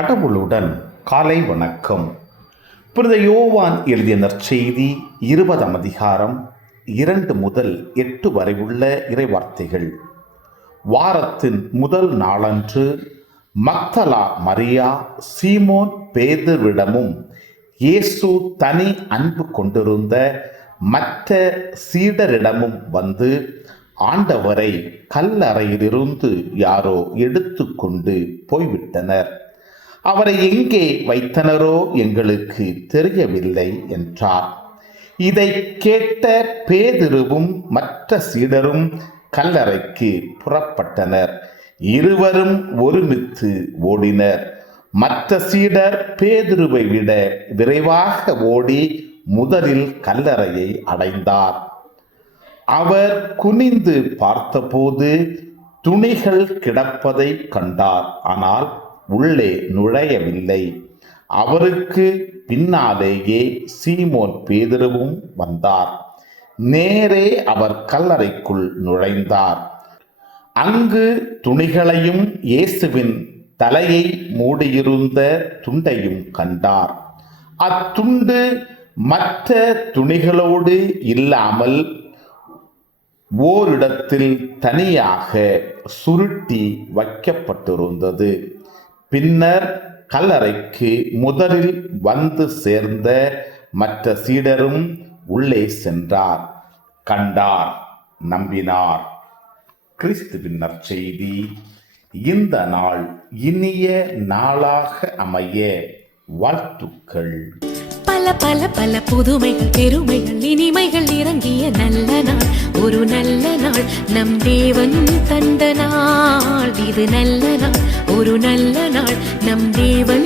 கடவுளுடன் காலை வணக்கம். புனித யோவான் எழுதிய நற்செய்தி 20ஆம் அதிகாரம் 2 முதல் 8 வரை உள்ள இறைவார்த்தைகள். வாரத்தின் முதல் நாளன்று மக்தலா மரியா சீமோன் பேதுருவிடமும் இயேசு தனி அன்பு கொண்டிருந்த மற்ற சீடரிடமும் வந்து, ஆண்டவரை கல்லறையிலிருந்து யாரோ எடுத்து கொண்டு போய்விட்டனர், அவரை எங்கே வைத்தனரோ எங்களுக்கு தெரியவில்லை என்றார். இதை கேட்ட பேதுருவும் மற்ற சீடரும் கல்லறைக்கு புறப்பட்டனர். இருவரும் ஒருமித்து ஓடினர். மற்ற சீடர் பேதுருவை விட விரைவாக ஓடி முதலில் கல்லறையை அடைந்தார். அவர் குனிந்து பார்த்தபோது துணிகள் கிடப்பதை கண்டார். ஆனால் உள்ளே நுழையவில்லை. அவருக்கு பின்னாலேயே சீமோன் பேதுருவும் வந்தார். நேரே அவர் கல்லறைக்குள் நுழைந்தார். அங்கு துணிகளையும் இயேசுவின் தலையை மூடியிருந்த துண்டையும் கண்டார். அத்துண்டு மற்ற துணிகளோடு இல்லாமல் ஓரிடத்தில் தனியாக சுருட்டி வைக்கப்பட்டிருந்தது. பின்னர் கல்லறைக்கு முதலில் வந்து சேர்ந்த மற்ற சீடரும் உள்ளே சென்றார், கண்டார், நம்பினார். கிறிஸ்துவின் நற்செய்தி. இந்த நாள் இனிய நாளாக அமைய வாழ்த்துக்கள். பல பல பல புதுமைகள், பெருமைகள், இனிமைகள் இறங்கிய நல்ல நாள், ஒரு நல்ல நாள், நம் தேவன் தந்த நாள். இது நல்ல நாள், ஒரு நல்ல நாள், நம் தேவன்